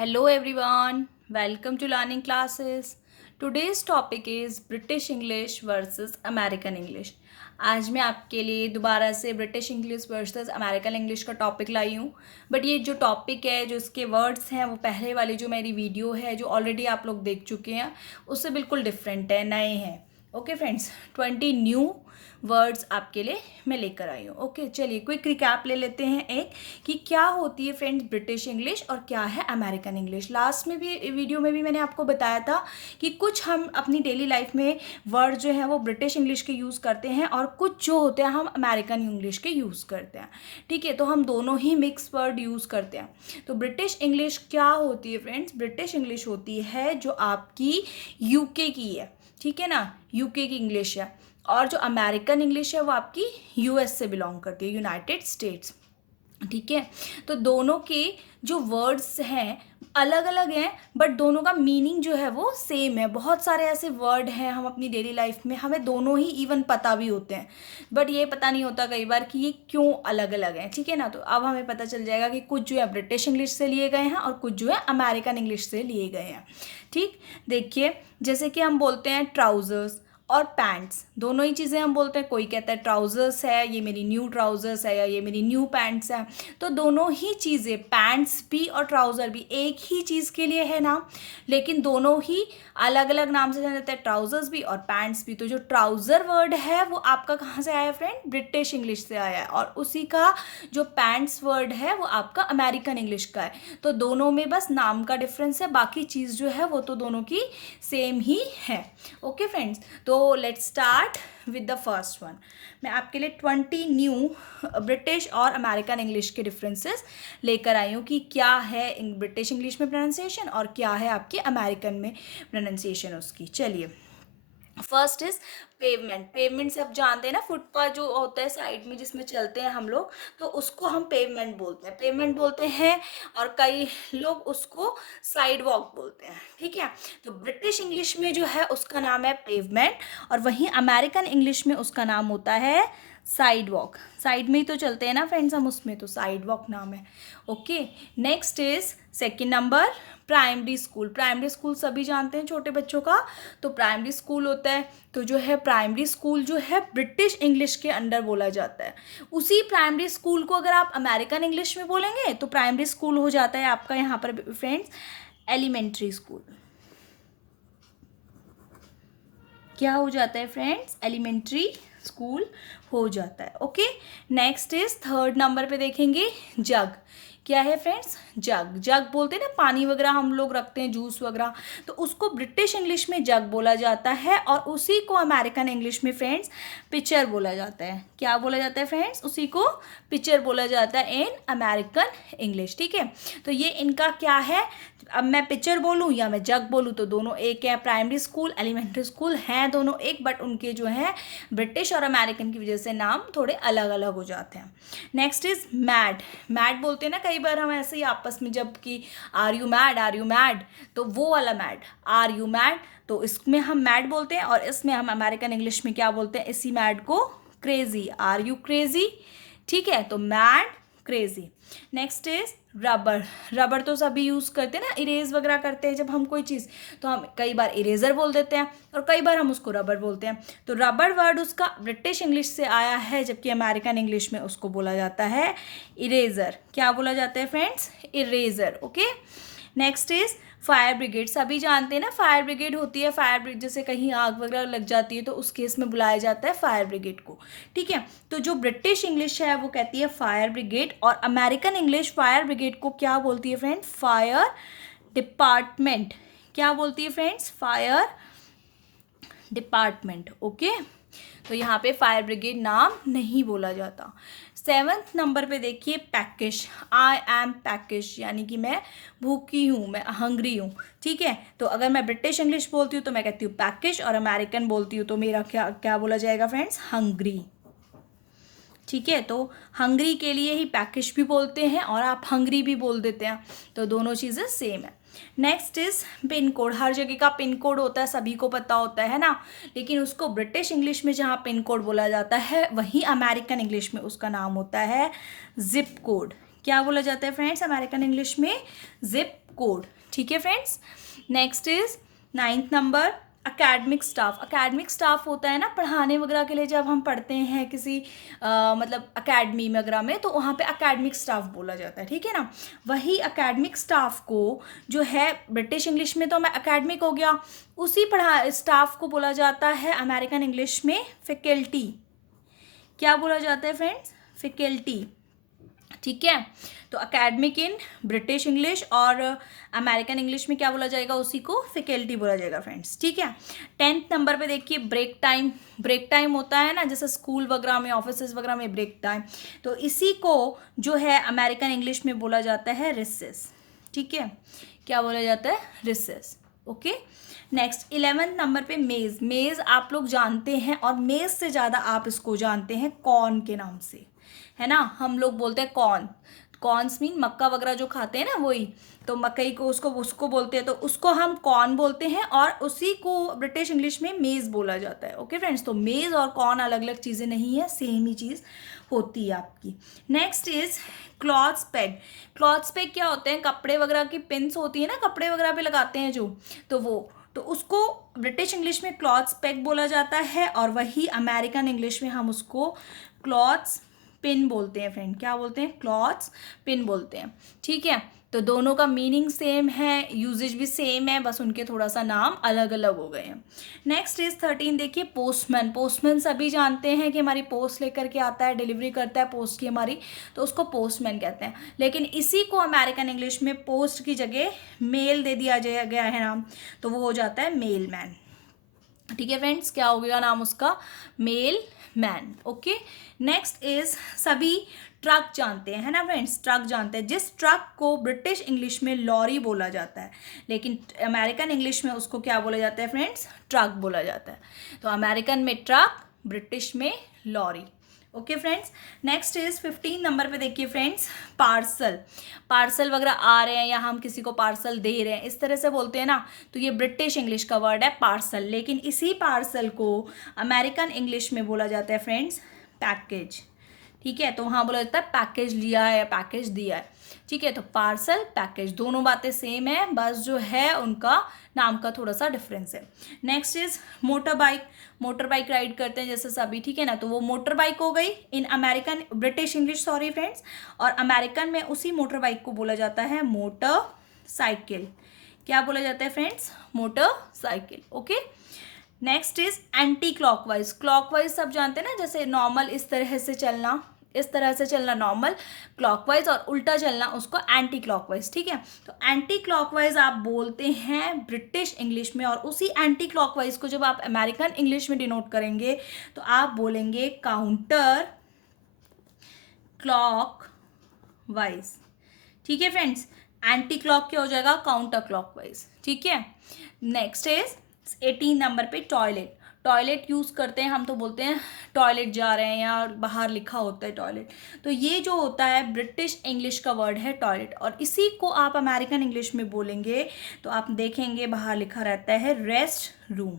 Hello everyone, welcome to learning classes. Today's topic is British English versus American English. आज मैं आपके लिए दोबारा से British English versus American English का टॉपिक लाई हूँ. बट ये जो टॉपिक है, जो इसके वर्ड्स हैं, वो पहले वाली जो मेरी वीडियो है जो ऑलरेडी आप लोग देख चुके हैं उससे बिल्कुल डिफरेंट है, नए हैं. ओके फ्रेंड्स, 20 न्यू वर्ड्स आपके लिए मैं लेकर आई हूँ. ओके, चलिए क्विक रिकैप ले लेते हैं एक कि क्या होती है फ्रेंड्स ब्रिटिश इंग्लिश और क्या है अमेरिकन इंग्लिश. लास्ट में भी वीडियो में भी मैंने आपको बताया था कि कुछ हम अपनी डेली लाइफ में वर्ड जो हैं वो ब्रिटिश इंग्लिश के यूज़ करते हैं और कुछ जो होते हैं हम अमेरिकन इंग्लिश के यूज़ करते हैं. ठीक है, तो हम दोनों ही मिक्स वर्ड यूज़ करते हैं. तो ब्रिटिश इंग्लिश क्या होती है फ्रेंड्स? ब्रिटिश इंग्लिश होती है जो आपकी यूके की है. ठीक है ना, यूके की इंग्लिश है. और जो अमेरिकन इंग्लिश है वो आपकी यूएस से बिलोंग करती है, यूनाइटेड स्टेट्स. ठीक है, तो दोनों के जो वर्ड्स हैं अलग अलग हैं बट दोनों का मीनिंग जो है वो सेम है. बहुत सारे ऐसे वर्ड हैं हम अपनी डेली लाइफ में हमें दोनों ही इवन पता भी होते हैं बट ये पता नहीं होता कई बार कि ये क्यों अलग अलग हैं. ठीक है ना, तो अब हमें पता चल जाएगा कि कुछ जो है ब्रिटिश इंग्लिश से लिए गए हैं और कुछ जो है अमेरिकन इंग्लिश से लिए गए हैं. ठीक, देखिए जैसे कि हम बोलते हैं ट्राउज़र्स और पैंट्स, दोनों ही चीज़ें हम बोलते हैं. कोई कहता है ट्राउज़र्स है, ये मेरी न्यू ट्राउज़र्स है, या ये मेरी न्यू पैंट्स है. तो दोनों ही चीज़ें, पैंट्स भी और ट्राउज़र भी एक ही चीज़ के लिए है नाम, लेकिन दोनों ही अलग अलग नाम से जाने जाते हैं, ट्राउज़र्स भी और पैंट्स भी. तो जो ट्राउज़र वर्ड है वो आपका कहाँ से आया है फ्रेंड? ब्रिटिश इंग्लिश से आया है. और उसी का जो पैंट्स वर्ड है वो आपका अमेरिकन इंग्लिश का है. तो दोनों में बस नाम का डिफरेंस है, बाकी चीज़ जो है वो तो दोनों की सेम ही है. ओके फ्रेंड्स, तो let's start with the first one. मैं आपके लिए 20 न्यू ब्रिटिश और अमेरिकन इंग्लिश के डिफरेंसेस लेकर आई हूँ कि क्या है ब्रिटिश इंग्लिश में प्रोनाउंसिएशन और क्या है आपके अमेरिकन में प्रोनाउंसिएशन उसकी. चलिए, फर्स्ट इज पेवमेंट. पेवमेंट से आप जानते हैं ना, फुटपाथ जो होता है साइड में जिसमें चलते हैं हम लोग, तो उसको हम पेवमेंट बोलते हैं, पेवमेंट बोलते हैं. और कई लोग उसको साइड वॉक बोलते हैं. ठीक है, तो ब्रिटिश इंग्लिश में जो है उसका नाम है पेवमेंट और वहीं अमेरिकन इंग्लिश में उसका नाम होता है साइड वॉक. साइड में ही तो चलते हैं ना फ्रेंड्स हम, उसमें तो साइड वॉक नाम है. Okay, next is second number primary school. Primary school सभी जानते हैं छोटे बच्चों का, तो प्राइमरी स्कूल होता है. तो जो है प्राइमरी स्कूल जो है ब्रिटिश इंग्लिश के अंडर बोला जाता है. उसी प्राइमरी स्कूल को अगर आप अमेरिकन इंग्लिश में बोलेंगे तो प्राइमरी स्कूल हो जाता है आपका यहाँ पर फ्रेंड्स एलिमेंट्री स्कूल. क्या हो जाता है फ्रेंड्स? एलिमेंट्री स्कूल हो जाता है. Okay, next is third number पे देखेंगे जग. क्या है फ्रेंड्स? जग. जग बोलते हैं ना, पानी वगैरह हम लोग रखते हैं, जूस वगैरह, तो उसको ब्रिटिश इंग्लिश में जग बोला जाता है और उसी को अमेरिकन इंग्लिश में फ्रेंड्स पिक्चर बोला जाता है. क्या बोला जाता है फ्रेंड्स? उसी को पिक्चर बोला जाता है इन अमेरिकन इंग्लिश. ठीक है, तो ये इनका क्या है, अब मैं पिक्चर बोलूँ या मैं जग बोलूँ तो दोनों एक है. प्राइमरी स्कूल एलिमेंट्री स्कूल हैं दोनों एक, बट उनके जो है ब्रिटिश और अमेरिकन की वजह से नाम थोड़े अलग अलग हो जाते हैं. Next is mad. मैड बोलते हैं ना कई बार हम ऐसे ही आपस में, जब कि are you mad, are you mad, तो वो वाला मैड, आर यू मैड, तो इसमें हम मैड बोलते हैं और इसमें हम अमेरिकन इंग्लिश में क्या बोलते हैं इसी मैड को? क्रेजी. Are you crazy? ठीक है, तो mad, crazy. Next is rubber. Rubber तो सभी यूज़ करते हैं ना, इरेज वगैरह करते हैं जब हम कोई चीज़, तो हम कई बार इरेजर बोल देते हैं और कई बार हम उसको रबर बोलते हैं. तो रबर वर्ड उसका ब्रिटिश इंग्लिश से आया है जबकि अमेरिकन इंग्लिश में उसको बोला जाता है इरेजर. क्या बोला जाता है friends? Eraser. Okay, next is fire brigade. सभी जानते हैं ना फायर ब्रिगेड होती है, फायर ब्रिगेड जैसे कहीं आग वगैरह लग जाती है तो उस केस में बुलाया जाता है फायर ब्रिगेड को. ठीक है, तो जो ब्रिटिश इंग्लिश है वो कहती है फायर ब्रिगेड और अमेरिकन इंग्लिश फायर ब्रिगेड को क्या बोलती है फ्रेंड? Fire department. क्या बोलती है फ्रेंड्स? Fire department. ओके, तो यहाँ पे फायर ब्रिगेड नाम नहीं बोला जाता. सेवन्थ नंबर पे देखिए पैकिश. आई एम पैकिश, यानी कि मैं भूखी हूँ, मैं हंग्री हूँ. ठीक है, तो अगर मैं ब्रिटिश इंग्लिश बोलती हूँ तो मैं कहती हूँ पैकिश और अमेरिकन बोलती हूँ तो मेरा क्या क्या बोला जाएगा फ्रेंड्स? हंग्री. ठीक है, तो हंग्री के लिए ही पैकिश भी बोलते हैं और आप हंग्री भी बोल देते हैं, तो दोनों चीज़ें सेम है. Next is pin code. हर जगह का पिन कोड होता है, सभी को पता होता है ना, लेकिन उसको ब्रिटिश इंग्लिश में जहाँ पिन कोड बोला जाता है वहीं अमेरिकन इंग्लिश में उसका नाम होता है जिप कोड. क्या बोला जाता है फ्रेंड्स अमेरिकन इंग्लिश में? Zip code. ठीक है friends. Next is 9th number academic staff. Academic staff होता है ना पढ़ाने वगैरह के लिए, जब हम पढ़ते हैं किसी मतलब अकेडमी वगैरह में, तो वहाँ पे अकेडमिक स्टाफ बोला जाता है। ठीक है ना। वही अकेडमिक स्टाफ को जो है ब्रिटिश इंग्लिश में तो मैं अकेडमिक हो गया, उसी स्टाफ को बोला जाता है अमेरिकन इंग्लिश में फैकल्टी। क्या बोला जाता है फ्रेंड्स? फैकल्टी। ठीक है। तो अकेडमिक इन ब्रिटिश इंग्लिश और अमेरिकन इंग्लिश में क्या बोला जाएगा? उसी को फैकल्टी बोला जाएगा फ्रेंड्स। ठीक है। 10th नंबर पे देखिए ब्रेक टाइम। ब्रेक टाइम होता है ना, जैसे स्कूल वगैरह में, ऑफिस वगैरह में ब्रेक टाइम, तो इसी को जो है अमेरिकन इंग्लिश में बोला जाता है रिसेस। ठीक है। क्या बोला जाता है? Recess. Okay. Next 11th number पे मेज। मेज आप लोग जानते हैं, और मेज से ज़्यादा आप इसको जानते हैं कॉर्न के नाम से, है ना। हम लोग बोलते हैं कॉर्न। कॉर्न्स मीन मक्का वगैरह जो खाते हैं ना, वही। तो मकई को उसको बोलते हैं, तो उसको हम कॉर्न बोलते हैं, और उसी को ब्रिटिश इंग्लिश में मेज बोला जाता है। Okay friends. तो मेज और कॉर्न अलग अलग चीज़ें नहीं है, सेम ही चीज़ होती है आपकी। Next is clothes peg. Clothes peg क्या होते हैं? कपड़े वगैरह की पिन्स होती है ना, कपड़े वगैरह पे लगाते हैं जो, तो वो, तो उसको ब्रिटिश इंग्लिश में क्लॉथ्स पेग बोला जाता है, और वही अमेरिकन इंग्लिश में हम उसको क्लॉथ्स पिन बोलते हैं फ्रेंड। क्या बोलते हैं? क्लॉथ्स पिन बोलते हैं। ठीक है। तो दोनों का मीनिंग सेम है, यूजेज भी सेम है, बस उनके थोड़ा सा नाम अलग अलग हो गए हैं। नेक्स्ट इज 13 देखिए पोस्टमैन। पोस्टमैन सभी जानते हैं कि हमारी पोस्ट लेकर के आता है, डिलीवरी करता है पोस्ट की हमारी, तो उसको पोस्टमैन कहते हैं। लेकिन इसी को अमेरिकन इंग्लिश में पोस्ट की जगह मेल दे दिया गया है नाम, तो वो हो जाता है मेल मैन। ठीक है फ्रेंड्स। क्या हो गया नाम उसका? Mailman. Okay. Next is सभी ट्रक जानते हैं, है ना फ्रेंड्स। ट्रक जानते हैं, जिस ट्रक को ब्रिटिश इंग्लिश में लॉरी बोला जाता है, लेकिन अमेरिकन इंग्लिश में उसको क्या बोला जाता है फ्रेंड्स? ट्रक बोला जाता है। तो अमेरिकन में ट्रक, ब्रिटिश में lorry. Okay friends. Next is 15 number पे देखिए फ्रेंड्स पार्सल। पार्सल वगैरह आ रहे हैं, या हम किसी को पार्सल दे रहे हैं, इस तरह से बोलते हैं ना, तो ये ब्रिटिश इंग्लिश का वर्ड है पार्सल। लेकिन इसी पार्सल को अमेरिकन इंग्लिश में बोला जाता है फ्रेंड्स पैकेज। ठीक है। तो वहाँ बोला जाता है पैकेज लिया है या पैकेज दिया है। ठीक है। तो पार्सल, पैकेज, दोनों बातें सेम है, बस जो है उनका नाम का थोड़ा सा डिफरेंस है। Next is motor bike. Motor bike ride करते हैं जैसे सभी, ठीक है ना, तो वो मोटर बाइक हो गई in American, British English sorry friends, और अमेरिकन में उसी मोटर बाइक को बोला जाता है मोटर साइकिल। क्या बोला जाता है friends? Motor cycle. Okay. Next is anti clockwise. Clockwise सब जानते हैं ना, जैसे नॉर्मल इस तरह से चलना, इस तरह से चलना नॉर्मल, क्लॉकवाइज, और उल्टा चलना उसको एंटी क्लॉकवाइज। ठीक है। तो एंटी क्लॉकवाइज आप बोलते हैं ब्रिटिश इंग्लिश में, और उसी एंटी क्लॉकवाइज को जब आप अमेरिकन इंग्लिश में डिनोट करेंगे तो आप बोलेंगे काउंटर क्लॉक वाइज। ठीक है फ्रेंड्स। एंटी क्लॉक क्या हो जाएगा? Counter clockwise. ठीक है। नेक्स्ट इज 18 नंबर पे टॉयलेट। टॉयलेट यूज़ करते हैं हम, तो बोलते हैं टॉयलेट जा रहे हैं, या बाहर लिखा होता है टॉयलेट, तो ये जो होता है ब्रिटिश इंग्लिश का वर्ड है टॉयलेट, और इसी को आप अमेरिकन इंग्लिश में बोलेंगे तो आप देखेंगे बाहर लिखा रहता है रेस्ट रूम।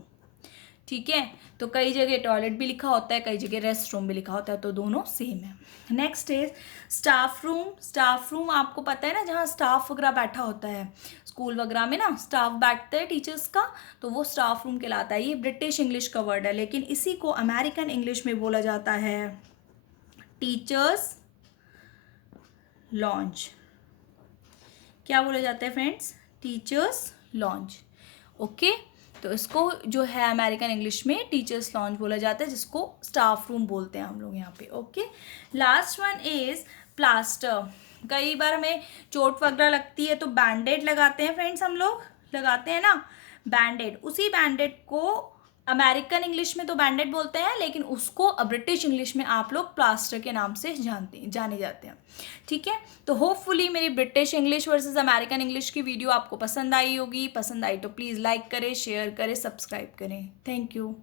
ठीक है। तो कई जगह टॉयलेट भी लिखा होता है, कई जगह रेस्ट रूम भी लिखा होता है, तो दोनों सेम है। Next is staff room. Staff room आपको पता है ना, जहाँ स्टाफ वगैरह बैठा होता है, स्कूल वगैरह में ना स्टाफ बैठते हैं टीचर्स का, तो वो स्टाफ रूम कहलाता है। ये ब्रिटिश इंग्लिश का वर्ड है, लेकिन इसी को अमेरिकन इंग्लिश में बोला जाता है टीचर्स लॉन्ज। क्या बोला जाता है फ्रेंड्स? Teachers lounge. ओके। तो इसको जो है अमेरिकन इंग्लिश में टीचर्स लॉन्ज बोला जाता है, जिसको स्टाफ रूम बोलते हैं हम लोग यहाँ पे। Okay. Last one is plaster. कई बार हमें चोट वगैरह लगती है तो बैंडेड लगाते हैं फ्रेंड्स, हम लोग लगाते हैं ना बैंडेड। उसी बैंडेड को अमेरिकन इंग्लिश में तो बैंडेड बोलते हैं, लेकिन उसको ब्रिटिश इंग्लिश में आप लोग प्लास्टर के नाम से जाने जाते हैं। ठीक है। तो होपफुली मेरी British English versus American English की वीडियो आपको पसंद आई होगी। पसंद आई तो प्लीज़ लाइक करें, शेयर करें, सब्सक्राइब करें। Thank you.